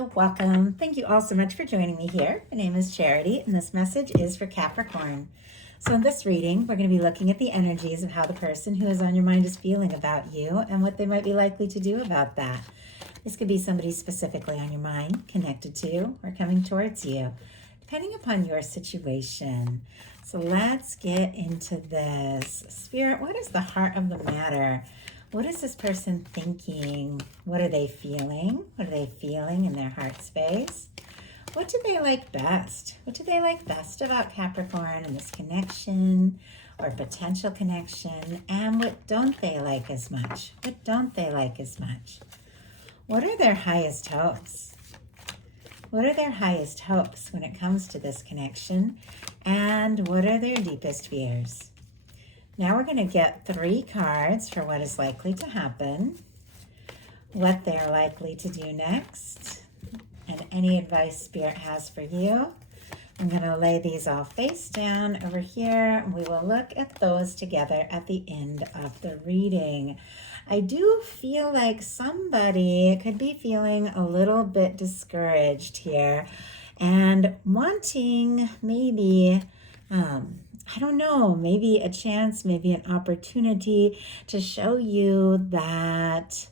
Hello, welcome. Thank you all so much for joining me here. My name is Charity, and this message is for Capricorn. So in this reading, we're going to be looking at the energies of how the person who is on your mind is feeling about you and what they might be likely to do about that. This could be somebody specifically on your mind, connected to, or coming towards you, depending upon your situation. So let's get into this. Spirit, what is the heart of the matter? What is this person thinking? What are they feeling? What are they feeling in their heart space? What do they like best? What do they like best about Capricorn and this connection or potential connection? And what don't they like as much? What don't they like as much? What are their highest hopes? What are their highest hopes when it comes to this connection? And what are their deepest fears? Now we're going to get 3 cards for what is likely to happen, what they're likely to do next, and any advice Spirit has for you. I'm going to lay these all face down over here, and we will look at those together at the end of the reading. I do feel like somebody could be feeling a little bit discouraged here and wanting maybe I don't know, maybe a chance, maybe an opportunity to show you that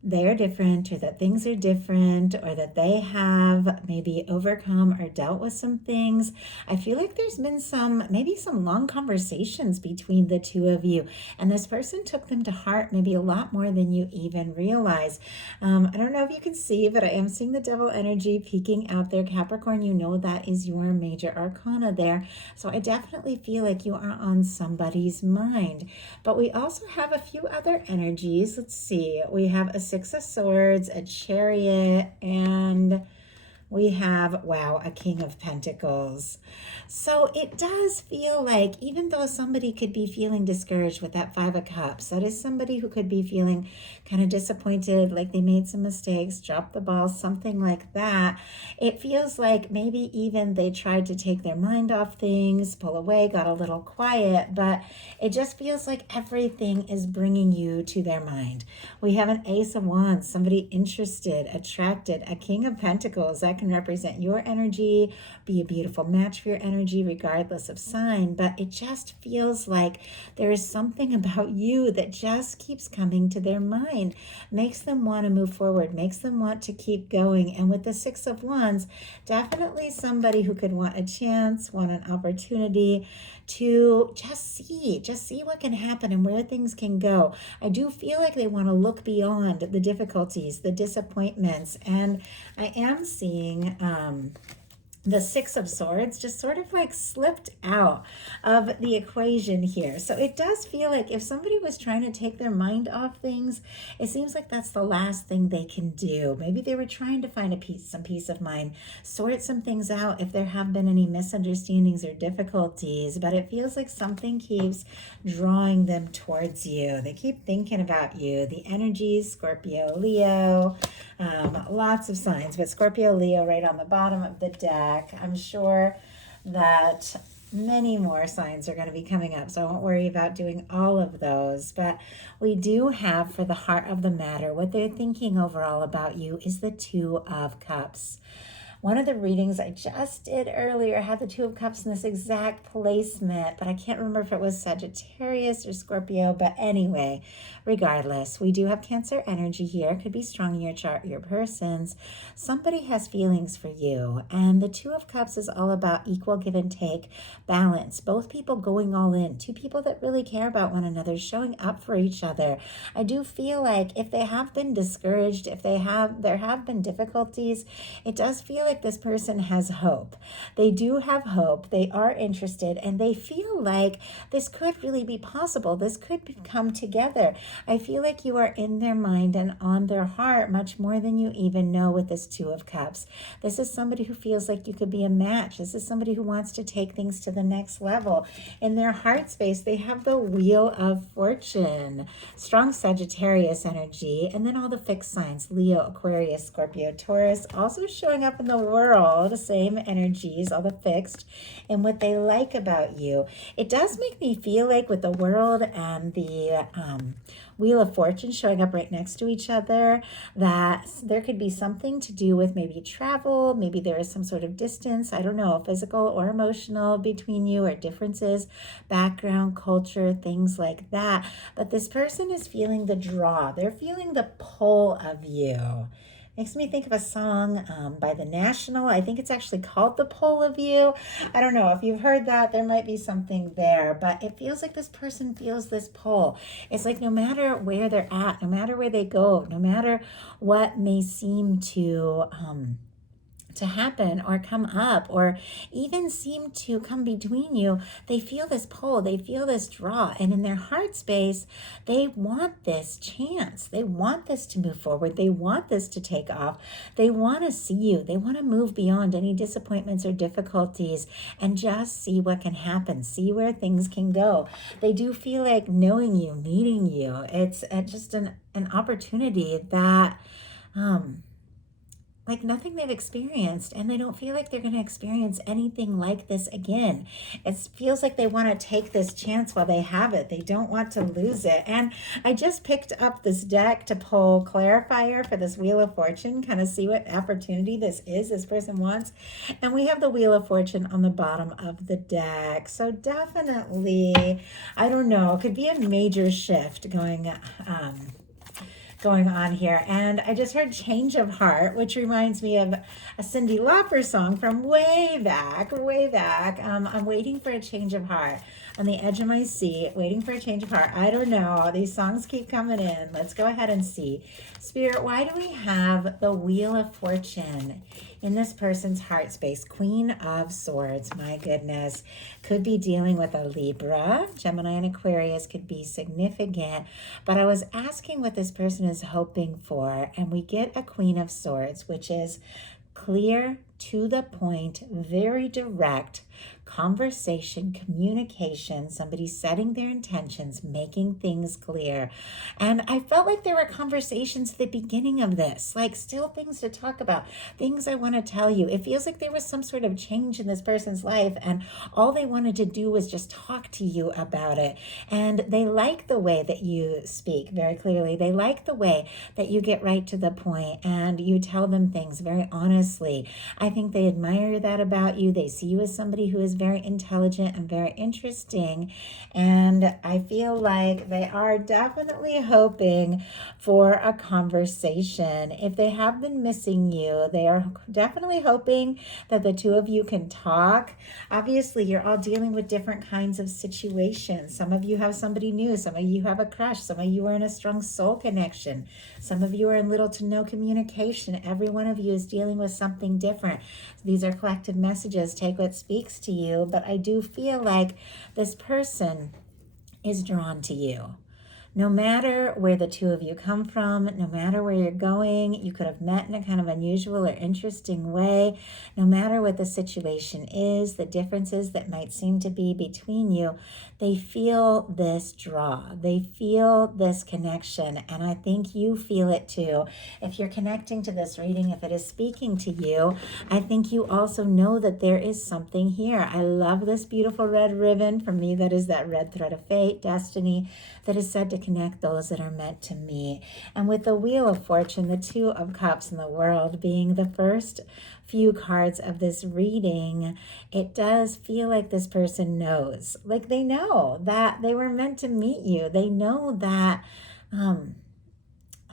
they're different, or that things are different, or that they have maybe overcome or dealt with some things. I feel like there's been maybe some long conversations between the two of you, and this person took them to heart maybe a lot more than you even realize. I don't know if you can see, but I am seeing the devil energy peeking out there. Capricorn, you know that is your major arcana there. So I definitely feel like you are on somebody's mind. But we also have a few other energies. Let's see. We have a 6 of Swords, a Chariot, and we have, wow, a King of Pentacles. So it does feel like, even though somebody could be feeling discouraged with that 5 of Cups, that is somebody who could be feeling kind of disappointed, like they made some mistakes, dropped the ball, something like that. It feels like maybe even they tried to take their mind off things, pull away, got a little quiet, but it just feels like everything is bringing you to their mind. We have an Ace of Wands, somebody interested, attracted, a King of Pentacles. That can represent your energy, be a beautiful match for your energy regardless of sign, but it just feels like there is something about you that just keeps coming to their mind, makes them want to move forward, makes them want to keep going. And with the 6 of Wands, definitely somebody who could want a chance, want an opportunity to just see what can happen and where things can go. I do feel like they want to look beyond the difficulties, the disappointments, and I am seeing the 6 of Swords just sort of like slipped out of the equation here. So it does feel like if somebody was trying to take their mind off things, it seems like that's the last thing they can do. Maybe they were trying to find some peace of mind, sort some things out if there have been any misunderstandings or difficulties, but it feels like something keeps drawing them towards you. They keep thinking about you. The energies, Scorpio, Leo, lots of signs, but Scorpio, Leo right on the bottom of the deck. I'm sure that many more signs are going to be coming up, so I won't worry about doing all of those. But we do have, for the heart of the matter, what they're thinking overall about you is the 2 of Cups. One of the readings I just did earlier had the 2 of Cups in this exact placement, but I can't remember if it was Sagittarius or Scorpio. But anyway, regardless, we do have Cancer energy here. Could be strong in your chart, your person's. Somebody has feelings for you, and the 2 of Cups is all about equal give and take, balance, both people going all in, 2 people that really care about one another, showing up for each other. I do feel like if they have been discouraged, if there have been difficulties, it does feel like this person has hope. They do have hope. They are interested, and they feel like this could really be possible. This could come together. I feel like you are in their mind and on their heart much more than you even know with this 2 of Cups. This is somebody who feels like you could be a match. This is somebody who wants to take things to the next level. In their heart space, they have the Wheel of Fortune, strong Sagittarius energy, and then all the fixed signs, Leo, Aquarius, Scorpio, Taurus, also showing up in the the world, same energies, all the fixed, and what they like about you. It does make me feel like with the world and the Wheel of Fortune showing up right next to each other, that there could be something to do with maybe travel, maybe there is some sort of distance, I don't know, physical or emotional between you, or differences, background, culture, things like that. But this person is feeling the draw. They're feeling the pull of you. Makes me think of a song by The National. I think it's actually called The Pull of You. I don't know if you've heard that. There might be something there, but it feels like this person feels this pull. It's like no matter where they're at, no matter where they go, no matter what may seem to happen or come up or even seem to come between you, they feel this pull, they feel this draw, and in their heart space, they want this chance. They want this to move forward. They want this to take off. They want to see you. They want to move beyond any disappointments or difficulties and just see what can happen, see where things can go. They do feel like knowing you, meeting you. It's just an opportunity that like nothing they've experienced, and they don't feel like they're going to experience anything like this again. It feels like they want to take this chance while they have it. They don't want to lose it. And I just picked up this deck to pull clarifier for this Wheel of Fortune, kind of see what opportunity this person wants. And we have the Wheel of Fortune on the bottom of the deck. So definitely, I don't know, it could be a major shift going on here. And I just heard Change of Heart, which reminds me of a Cyndi Lauper song from way back. I'm waiting for a change of heart. On the edge of my seat, waiting for a change of heart. I don't know. These songs keep coming in. Let's go ahead and see. Spirit, why do we have the Wheel of Fortune in this person's heart space? Queen of Swords, my goodness. Could be dealing with a Libra. Gemini and Aquarius could be significant. But I was asking what this person is hoping for, and we get a Queen of Swords, which is clear, to the point, very direct conversation, communication, somebody setting their intentions, making things clear. And I felt like there were conversations at the beginning of this, like still things to talk about, things I want to tell you. It feels like there was some sort of change in this person's life, and all they wanted to do was just talk to you about it. And they like the way that you speak very clearly. They like the way that you get right to the point and you tell them things very honestly. I think they admire that about you. They see you as somebody who is very intelligent and very interesting. And I feel like they are definitely hoping for a conversation. If they have been missing you, they are definitely hoping that the two of you can talk. Obviously, you're all dealing with different kinds of situations. Some of you have somebody new. Some of you have a crush. Some of you are in a strong soul connection. Some of you are in little to no communication. Every one of you is dealing with something different. These are collective messages. Take what speaks to you. But I do feel like this person is drawn to you. No matter where the two of you come from, no matter where you're going, you could have met in a kind of unusual or interesting way. No matter what the situation is, the differences that might seem to be between you, they feel this draw. They feel this connection, and I think you feel it too. If you're connecting to this reading, if it is speaking to you, I think you also know that there is something here. I love this beautiful red ribbon. For me, that is that red thread of fate, destiny, that is said to connect those that are meant to meet. And with the Wheel of Fortune, the Two of Cups in the World being the first few cards of this reading, it does feel like this person knows. Like they know that they were meant to meet you. They know that,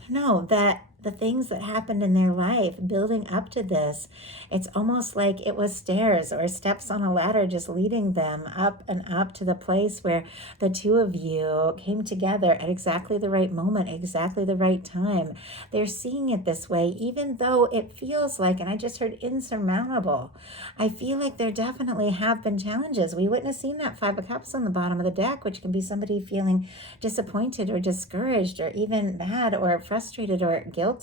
that the things that happened in their life building up to this, it's almost like it was stairs or steps on a ladder just leading them up and up to the place where the two of you came together at exactly the right moment, exactly the right time. They're seeing it this way, even though it feels like, and I just heard insurmountable, I feel like there definitely have been challenges. We wouldn't have seen that Five of Cups on the bottom of the deck, which can be somebody feeling disappointed or discouraged or even mad or frustrated or guilty,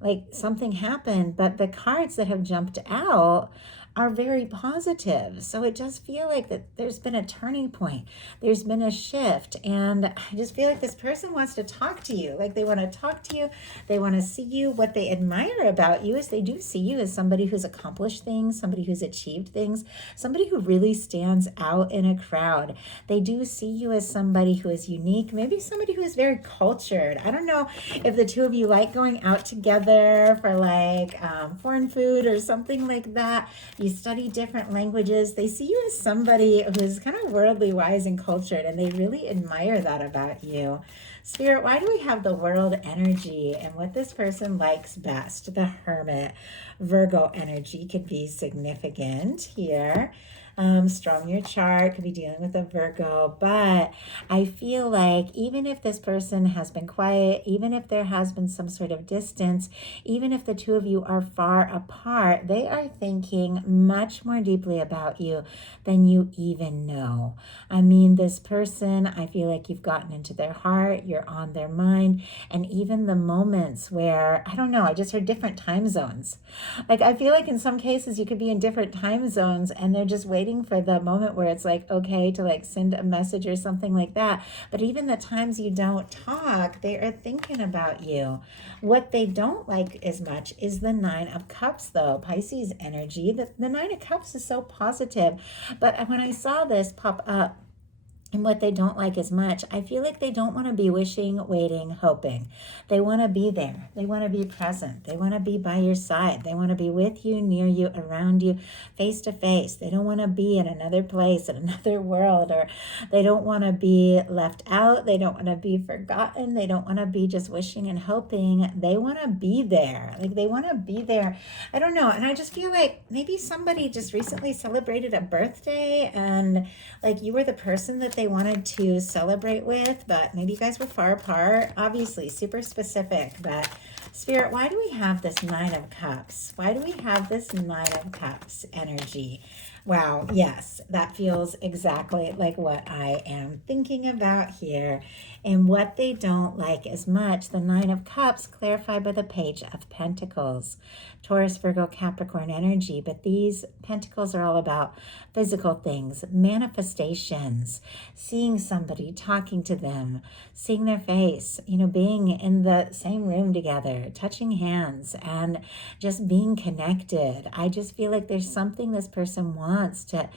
like something happened. But the cards that have jumped out are very positive. So it does feel like that there's been a turning point. There's been a shift. And I just feel like this person wants to talk to you. Like they want to talk to you. They want to see you. What they admire about you is they do see you as somebody who's accomplished things, somebody who's achieved things, somebody who really stands out in a crowd. They do see you as somebody who is unique, maybe somebody who is very cultured. I don't know if the two of you like going out together for like foreign food or something like that. You study different languages. They see you as somebody who's kind of worldly wise and cultured, and they really admire that about you. Spirit, why do we have the world energy and what this person likes best? The Hermit. Virgo energy could be significant here. Strong your chart, could be dealing with a Virgo, but I feel like even if this person has been quiet, even if there has been some sort of distance, even if the two of you are far apart, they are thinking much more deeply about you than you even know. I mean, this person, I feel like you've gotten into their heart, you're on their mind, and even the moments where, I don't know, I just heard different time zones. Like, I feel like in some cases you could be in different time zones and they're just waiting for the moment where it's like, okay, to like send a message or something like that. But even the times you don't talk, they are thinking about you. What they don't like as much is the Nine of Cups, though. Pisces energy. The Nine of Cups is so positive. But when I saw this pop up, and what they don't like as much, I feel like they don't want to be wishing, waiting, hoping. They want to be there. They want to be present. They want to be by your side. They want to be with you, near you, around you, face to face. They don't want to be in another place, in another world, or they don't want to be left out. They don't want to be forgotten. They don't want to be just wishing and hoping. They want to be there. Like they want to be there. I don't know. And I just feel like maybe somebody just recently celebrated a birthday and like you were the person that they wanted to celebrate with, but maybe you guys were far apart. Obviously, super specific, but Spirit, why do we have this Nine of Cups? Why do we have this Nine of Cups energy? Wow, yes, that feels exactly like what I am thinking about here. And what they don't like as much, the Nine of Cups clarified by the Page of Pentacles. Taurus, Virgo, Capricorn energy, but these pentacles are all about physical things, manifestations, seeing somebody, talking to them, seeing their face, being in the same room together, touching hands, and just being connected. I just feel like there's something this person wants to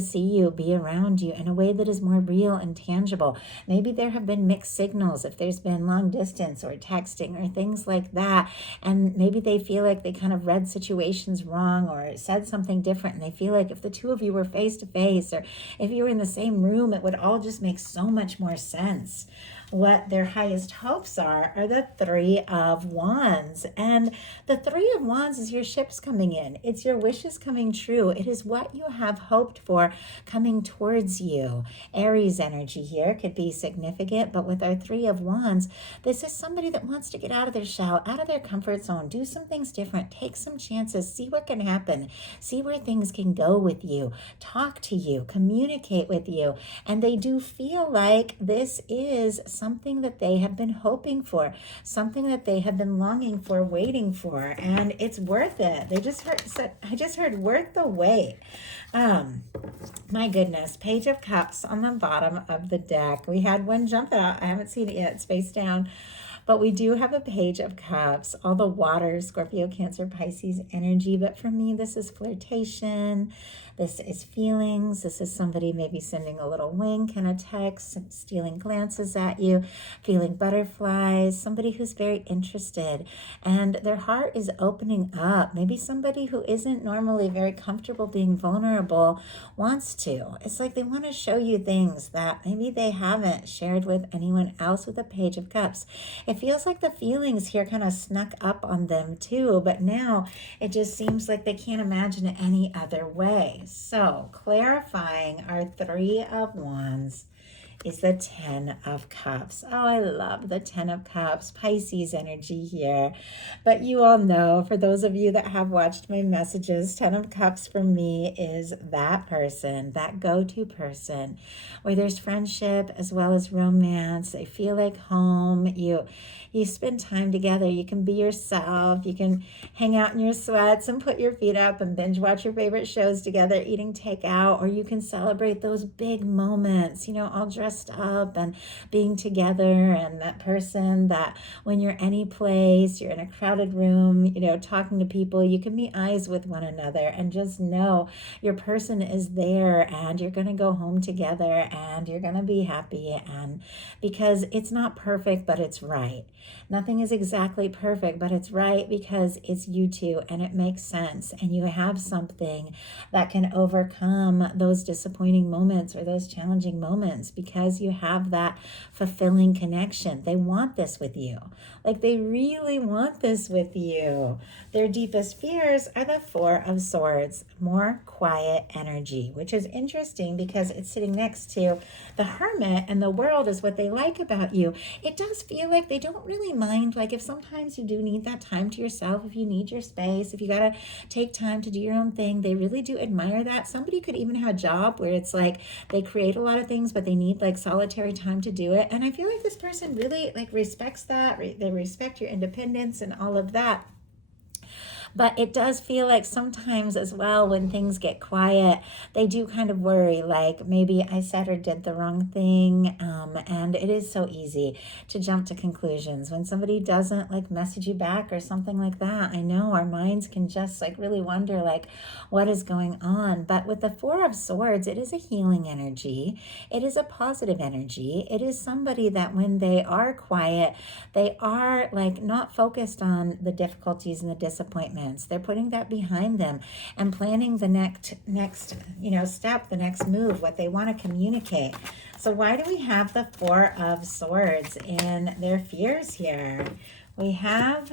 see you, be around you in a way that is more real and tangible. Maybe there have been mixed signals if there's been long distance or texting or things like that, and maybe they feel like they kind of read situations wrong or said something different, and they feel like if the two of you were face to face or if you were in the same room, it would all just make so much more sense. What their highest hopes are the Three of Wands. And the Three of Wands is your ships coming in. It's your wishes coming true. It is what you have hoped for coming towards you. Aries energy here could be significant, but with our Three of Wands, this is somebody that wants to get out of their shell, out of their comfort zone, do some things different, take some chances, see what can happen, see where things can go with you, talk to you, communicate with you. And they do feel like this is something that they have been hoping for, something that they have been longing for, waiting for, and it's worth it. I just heard worth the wait. My goodness, Page of Cups on the bottom of the deck. We had one jump out. I haven't seen it yet. It's face down. But we do have a Page of Cups, all the water, Scorpio, Cancer, Pisces energy. But for me, this is flirtation. This is feelings. This is somebody maybe sending a little wink and a text, stealing glances at you, feeling butterflies, somebody who's very interested and their heart is opening up. Maybe somebody who isn't normally very comfortable being vulnerable wants to. It's like they want to show you things that maybe they haven't shared with anyone else with a Page of Cups. It feels like the feelings here kind of snuck up on them too, but now it just seems like they can't imagine it any other way. So clarifying our Three of Wands is the Ten of Cups. Oh, I love the Ten of Cups, Pisces energy here. But you all know, for those of you that have watched my messages, Ten of Cups for me is that person, that go-to person, where there's friendship as well as romance. They feel like home. You spend time together. You can be yourself. You can hang out in your sweats and put your feet up and binge watch your favorite shows together, eating takeout, or you can celebrate those big moments, all dressed up and being together. And that person that when you're any place, you're in a crowded room, talking to people, you can be eyes with one another and just know your person is there and you're going to go home together and you're going to be happy. And because it's not perfect, but it's right. Nothing is exactly perfect, but it's right because it's you two and it makes sense. And you have something that can overcome those disappointing moments or those challenging moments because you have that fulfilling connection. They want this with you. Like they really want this with you. Their deepest fears are the Four of Swords, more quiet energy, which is interesting because it's sitting next to the Hermit, and the World is what they like about you. It does feel like they don't really mind, like if sometimes you do need that time to yourself, if you need your space, if you got to take time to do your own thing, they really do admire that. Somebody could even have a job where it's like they create a lot of things, but they need like solitary time to do it. And I feel like this person really like respects that. They respect your independence and all of that. But it does feel like sometimes as well when things get quiet, they do kind of worry, like maybe I said or did the wrong thing. And it is so easy to jump to conclusions when somebody doesn't like message you back or something like that. I know our minds can just like really wonder like what is going on. But with the Four of Swords, it is a healing energy. It is a positive energy. It is somebody that when they are quiet, they are like not focused on the difficulties and the disappointments. They're putting that behind them and planning the next step, the next move, what they want to communicate. So why do we have the Four of Swords in their fears here? We have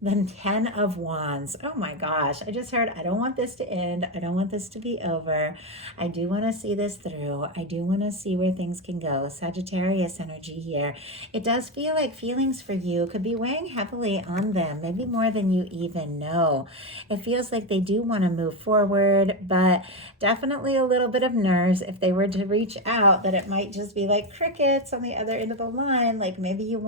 the Ten of Wands. Oh my gosh, I just heard, I don't want this to end. I don't want this to be over. I do want to see this through. I do want to see where things can go. Sagittarius energy here. It does feel like feelings for you could be weighing heavily on them, maybe more than you even know. It feels like they do want to move forward, but definitely a little bit of nerves if they were to reach out, that it might just be like crickets on the other end of the line. Like maybe you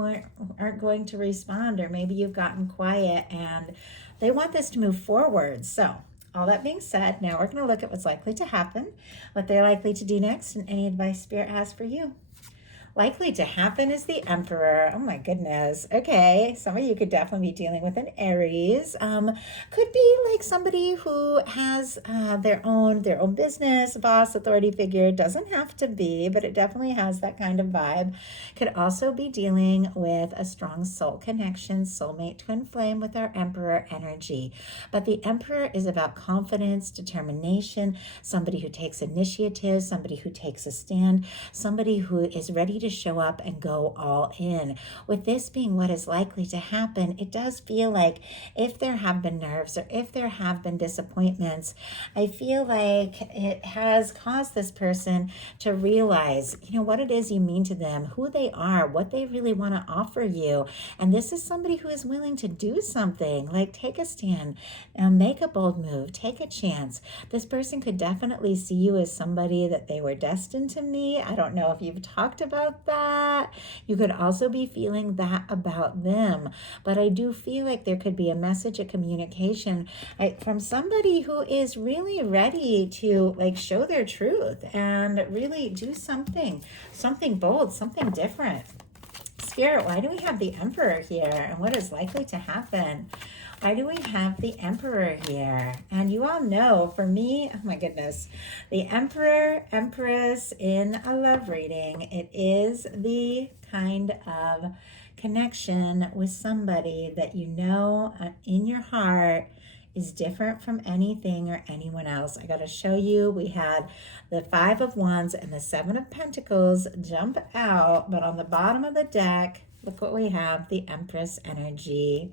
aren't going to respond, or maybe you've gotten quiet and they want this to move forward. So all that being said, now we're going to look at what's likely to happen, what they're likely to do next, and any advice Spirit has for you. Likely to happen is the Emperor. Oh my goodness. Okay, some of you could definitely be dealing with an Aries. Could be like somebody who has their own business, boss, authority figure. Doesn't have to be, but it definitely has that kind of vibe. Could also be dealing with a strong soul connection, soulmate, twin flame with our Emperor energy. But the Emperor is about confidence, determination, somebody who takes initiative, somebody who takes a stand, somebody who is ready to show up and go all in. With this being what is likely to happen, it does feel like if there have been nerves or if there have been disappointments, I feel like it has caused this person to realize, what it is you mean to them, who they are, what they really want to offer you. And this is somebody who is willing to do something, like take a stand, make a bold move, take a chance. This person could definitely see you as somebody that they were destined to meet. I don't know if you've talked about that. You could also be feeling that about them. But I do feel like there could be a message, a communication from somebody who is really ready to like show their truth and really do something bold, something different. Spirit, why do we have the Emperor here and what is likely to happen? Why do we have the Emperor here? And you all know, for me, oh my goodness, the Emperor, Empress in a love reading, it is the kind of connection with somebody that in your heart is different from anything or anyone else. I got to show you, we had the Five of Wands and the Seven of Pentacles jump out, but on the bottom of the deck, look what we have, the Empress energy.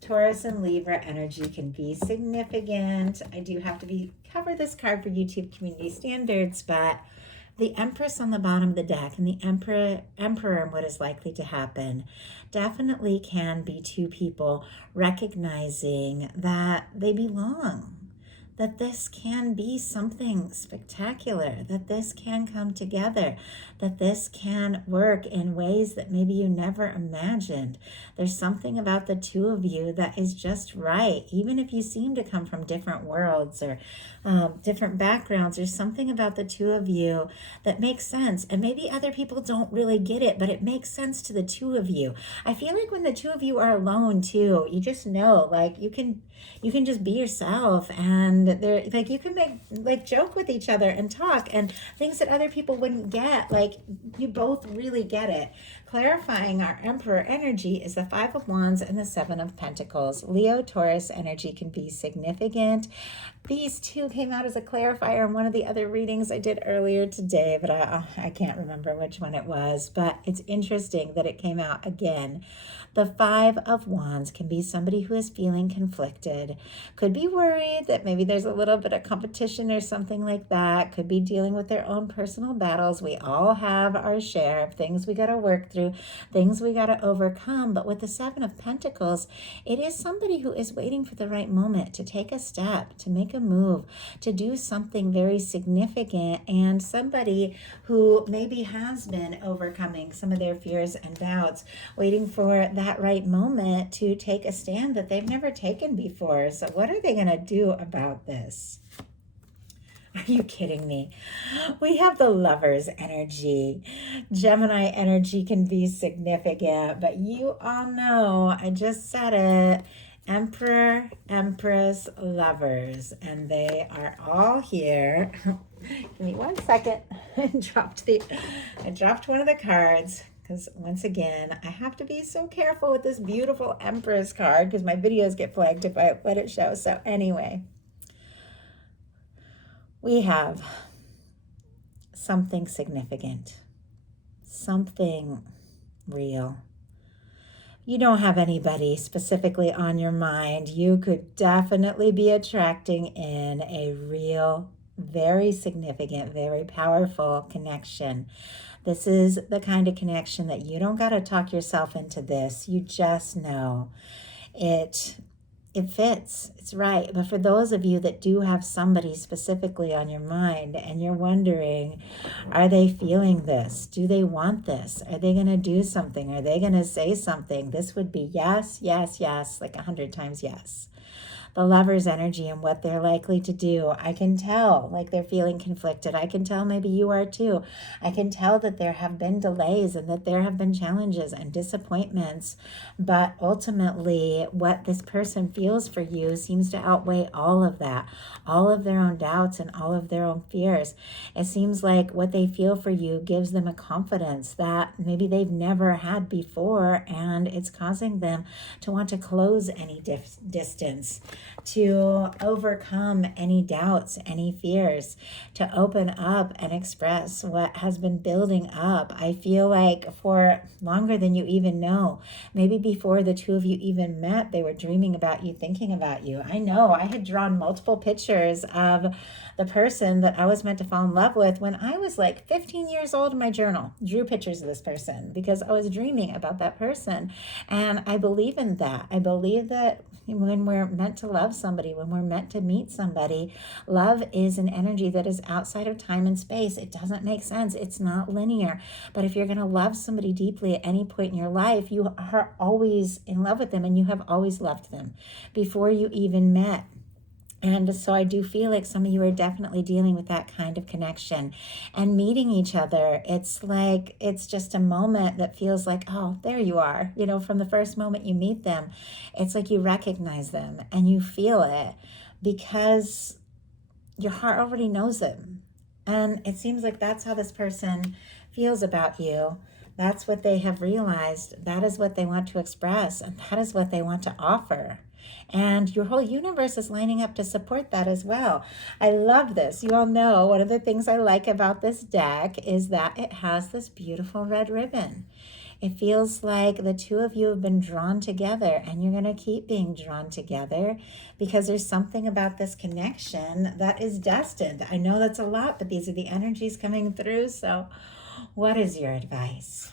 Taurus and Libra energy can be significant. I do have to cover this card for YouTube community standards, but The Empress on the bottom of the deck and the Emperor and what is likely to happen definitely can be two people recognizing that they belong, that this can be something spectacular, that this can come together, that this can work in ways that maybe you never imagined. There's something about the two of you that is just right, even if you seem to come from different worlds or different backgrounds. There's something about the two of you that makes sense, and maybe other people don't really get it, but it makes sense to the two of you. I feel like when the two of you are alone too, you just know, like, you can just be yourself, and there, like, you can make, like, joke with each other and talk, and things that other people wouldn't get, like, you both really get it. Clarifying our Emperor energy is the Five of Wands and the Seven of Pentacles. Leo Taurus energy can be significant. These two came out as a clarifier in one of the other readings I did earlier today, but I can't remember which one it was, but it's interesting that it came out again. The Five of Wands can be somebody who is feeling conflicted, could be worried that maybe there's a little bit of competition or something like that, could be dealing with their own personal battles. We all have our share of things we got to work through, things we got to overcome. But with the Seven of Pentacles, it is somebody who is waiting for the right moment to take a step, to make a move, to do something very significant, and somebody who maybe has been overcoming some of their fears and doubts, waiting for that right moment to take a stand that they've never taken before. So what are they going to do about this? Are you kidding me? We have the Lovers energy. Gemini energy can be significant, but you all know, I just said it, Emperor, Empress, Lovers, and they are all here. Give me 1 second. I dropped one of the cards, because once again, I have to be so careful with this beautiful Empress card because my videos get flagged if I let it show. So anyway, we have something significant, something real. You don't have anybody specifically on your mind. You could definitely be attracting in a real, very significant, very powerful connection. This is the kind of connection that you don't got to talk yourself into this. You just know it fits. It's right. But for those of you that do have somebody specifically on your mind and you're wondering, are they feeling this? Do they want this? Are they going to do something? Are they going to say something? This would be yes, yes, yes, like 100 times yes. The Lover's energy and what they're likely to do. I can tell, like, they're feeling conflicted. I can tell maybe you are too. I can tell that there have been delays and that there have been challenges and disappointments. But ultimately, what this person feels for you seems to outweigh all of that, all of their own doubts and all of their own fears. It seems like what they feel for you gives them a confidence that maybe they've never had before, and it's causing them to want to close any distance, to overcome any doubts, any fears, to open up and express what has been building up. I feel like for longer than you even know, maybe before the two of you even met, they were dreaming about you, thinking about you. I know I had drawn multiple pictures of the person that I was meant to fall in love with when I was like 15 years old in my journal. Drew pictures of this person because I was dreaming about that person. And I believe in that. I believe that when we're meant to love somebody, when we're meant to meet somebody, love is an energy that is outside of time and space. It doesn't make sense. It's not linear. But if you're going to love somebody deeply at any point in your life, you are always in love with them, and you have always loved them before you even met. And so I do feel like some of you are definitely dealing with that kind of connection and meeting each other. It's like, it's just a moment that feels like, oh, there you are. You know, from the first moment you meet them, it's like you recognize them and you feel it because your heart already knows them. And it seems like that's how this person feels about you. That's what they have realized. That is what they want to express, and that is what they want to offer. And your whole universe is lining up to support that as well. I love this. You all know one of the things I like about this deck is that it has this beautiful red ribbon. It feels like the two of you have been drawn together, and you're going to keep being drawn together because there's something about this connection that is destined. I know that's a lot, but these are the energies coming through. So what is your advice?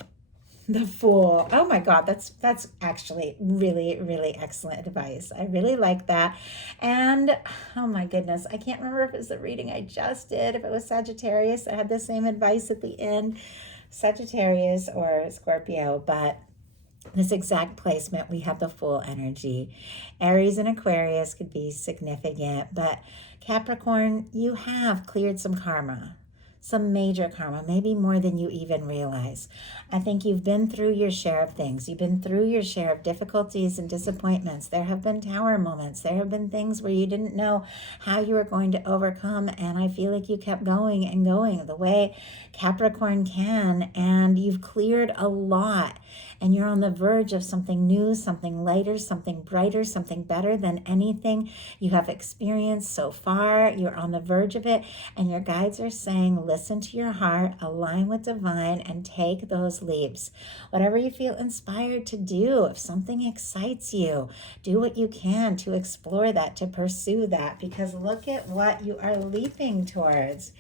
The Fool. Oh my God, that's actually really, really excellent advice. I really like that. And oh my goodness, I can't remember if it was the reading I just did, if it was Sagittarius. I had the same advice at the end, Sagittarius or Scorpio, but this exact placement, we have the Fool energy. Aries and Aquarius could be significant, but Capricorn, you have cleared some karma. Some major karma, maybe more than you even realize. I think you've been through your share of things. You've been through your share of difficulties and disappointments. There have been tower moments. There have been things where you didn't know how you were going to overcome, and I feel like you kept going and going the way Capricorn can, and you've cleared a lot, and you're on the verge of something new, something lighter, something brighter, something better than anything you have experienced so far. You're on the verge of it, and your guides are saying, listen to your heart, align with divine, and take those leaps. Whatever you feel inspired to do, if something excites you, do what you can to explore that, to pursue that, because look at what you are leaping towards.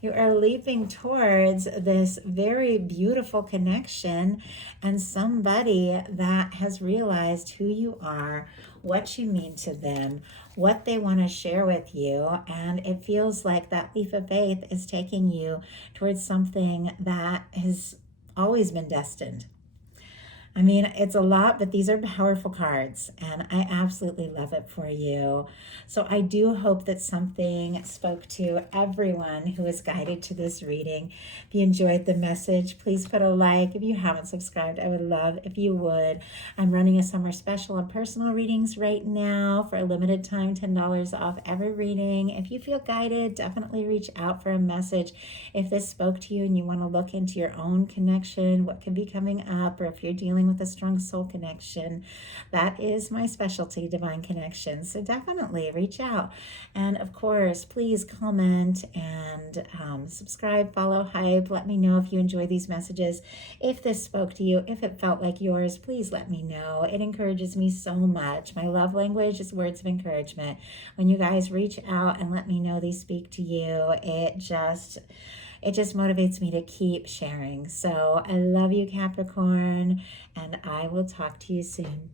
You are leaping towards this very beautiful connection and somebody that has realized who you are, what you mean to them, what they want to share with you. And it feels like that leap of faith is taking you towards something that has always been destined. I mean, it's a lot, but these are powerful cards, and I absolutely love it for you. So I do hope that something spoke to everyone who was guided to this reading. If you enjoyed the message, please put a like. If you haven't subscribed, I would love if you would. I'm running a summer special on personal readings right now for a limited time, $10 off every reading. If you feel guided, definitely reach out for a message. If this spoke to you and you want to look into your own connection, what could be coming up, or if you're dealing with a strong soul connection, that is my specialty, divine connection. So definitely reach out. And of course, please comment and subscribe, follow, hype. Let me know if you enjoy these messages. If this spoke to you, if it felt like yours, please let me know. It encourages me so much. My love language is words of encouragement. When you guys reach out and let me know these speak to you, it just motivates me to keep sharing. So I love you, Capricorn, and I will talk to you soon.